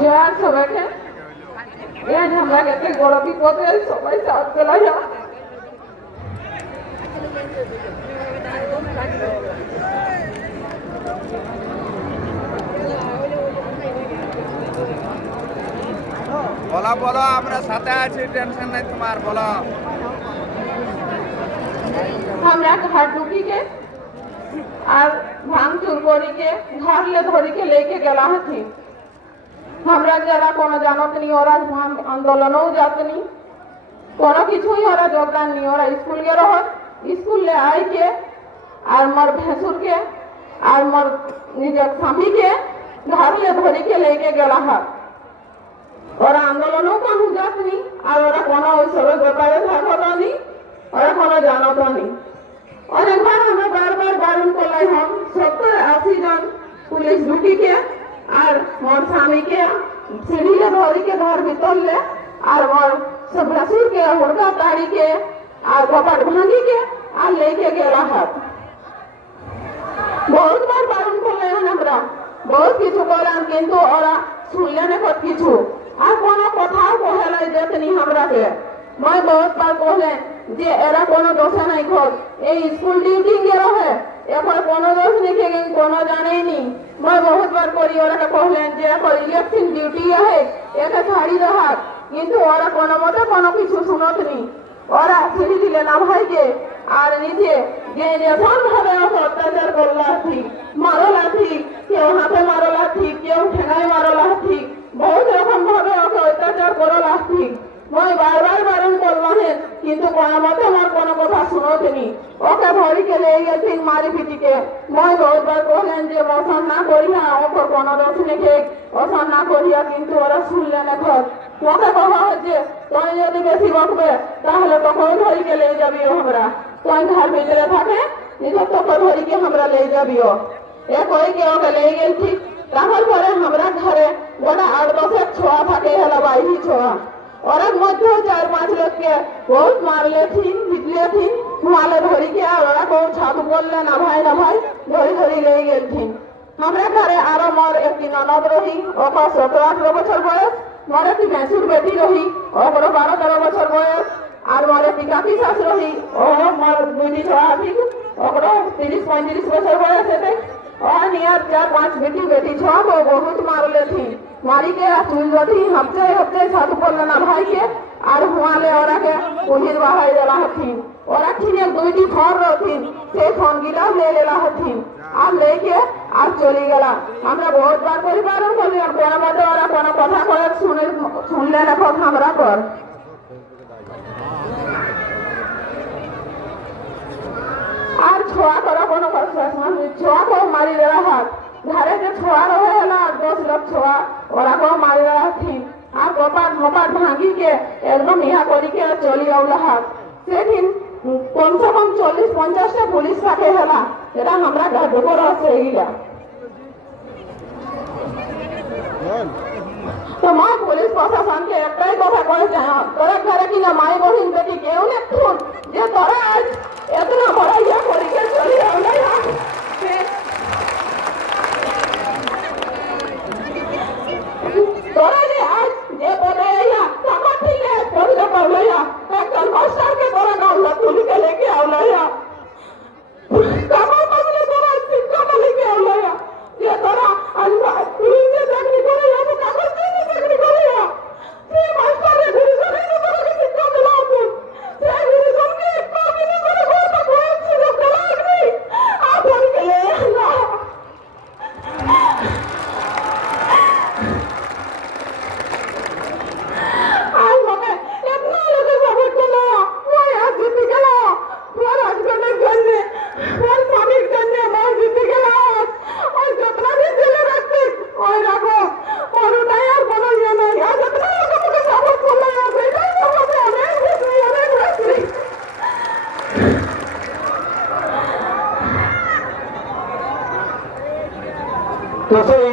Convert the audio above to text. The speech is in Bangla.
জোয়ার সবাইকে? এ আমরা গেছে বড় বিপদে সবাই সাথ পেলাই বলো বলো আমরা সাথে আছি টেনশন নাই তোমার বলো। আমরা ঘাট ঢুকিকে আর ভাঙচুর করিকে ঘরলে ধরিকে লেকে গেলা হতি। আমরা যারা কোনো জানত নি ওরা আন্দোলনও যাতনি, কোনো কিছুই ওরা যোগদান নি ওরা স্কুল গে রহ স্কুলে আইকে আর মোর ভেসুরকে আর মোর নিজের স্বামীকে ঘরলে ধরিকে লেকে গেলা হয়। ওরা আন্দোলনও কোনো যাতনি আর ওরা কোনো ওইসবের ব্যাপারে থাকত নি ওরা কোনো জানত নি। অনেকবার আমরা বারবার বারণ করলাই হম সত্তর আশি জন পুলিশ আর মোর স্বামীকে সিঁড়িয়ে ধরিকে ঘর ভিতরলে আর মোর সব ভাসুরকে হুড়কা তাড়িকে আর কপাট ভাঙিকে আর লেকে গেলা হাত বহুতবার বারণ করলাম আমরা বহুত কিছু করলাম কিন্তু ওরা শুনলে না কত কিছু আর কোনো কথাও কহেলাই যেতনি আমরাকে মই বহুত বার কহলেন যে এরা কোনো দোষে নাই খোঁজ এই স্কুল ডিউটি গে রহে এখন কোনো দোষ লিখে গেন কোনো জানেই নি মই বহুত বার করি ওরাকে কহলেন যে ইলেকশন ডিউটি আহে একে ছাড়ি দেহাত কিন্তু ওরা কোনো মতে কোনো কিছু শুনত নি ওরা ছেড়ে দিলে না ভাইকে, আর নিজে যে যেমন ভাবে অত্যাচার করলা ঠিক মারো লাঠি কেউ হাতে মারো লাঠি কেউ ঠেঙায় মারো লাঠি বহুত রকম ভাবে ওকে অত্যাচার করো লাঠি মই বারবার বারণ করলাম কিন্তু কোনো আমার কোনো কথা শুনোতেনি। ওকে ধরিকে লেগে গেছেন মারি পিটিকে। মই বহুতবার কহলেন যে অসন না করিয়া ওকে কোনো দোষ নেখে অসন না করিয়া কিন্তু ওরা শুনলেন এখন ওকে কহা হচ্ছে, তুই যদি বেশি বকবে, তাহলে তখন ধরিকে লেগে যাবি আমরা? তুই ঘর ভিতরে থাকে নিজের তোকে ধরিকে আমরা লেগে যাবিও? এ কইকে ওকে লেগে গেছি তাহলে পরে আমরা ঘরে গোটা আট দশের ছোঁয়া থাকে হলো বাইরি ছোঁয়া। ওরা মধ্যে চার পাঁচ লোককে বহুত মারলে থিন পিটলে থিন মালে ধরি কে আর ওরা কেউ ছাতু বললে না ভাই না ভাই, ধরি ধরি লেগে গেলছিন আমরা ঘরে আরো মোর একটি ননদ রহি ওকে সতেরো আঠারো বছর বয়স মোর একটি ভেঁসুর বেটি রহি ওপরও বারো তেরো বছর বয়স আর মোর একটি কাকি শাশ রহি ও মোর দুইটি ছোয়া ঠিক ওপরও তিরিশ পঁয়ত্রিশ বছর বয়স এতে और नियर चार पांच बेटी बेटी छो को बहुत मार ले थी मारी के चुल थी हफ्ते हफ्ते साथ बोल ना भाई के আর হুয়ালে ওরাকে পুলিশ বাহাই দেলা হতিন ওরা ঠিক দুইটি ফোন রথিন সেই ফোন গিলাও লে লেলা হতিন আর লেকে আর চলে গেলা আমরা বহুত বার করি পারো বলি আর কোনো মতে ওরা কোনো কথা করে শুনে শুনলে না কথা আমরা কর আর ছোয়া করা কোনো কথা শুনি ছোয়া কেউ মারি দেওয়া হাত ধারে যে ছোয়া রহে ওরা কেউ মারি দেওয়া ঠিক আর কপাট মপাট ভাঙিকে একদম ইহা করিকে চলি আউলা হাত। সেদিন উম, কমসে কম চল্লিশ পঞ্চাশটা পুলিশ থাকে হেলা। এটা আমরা ঢুকর আছে এইটা তো মা পুলিশ প্রশাসনকে একটাই কথা করে চায় তোরা ঘরে কিনা মাই বহিন বেটি কেউ না যে তোরা আজ এত বড় ইয়া করিকে চলি আমরা Entonces,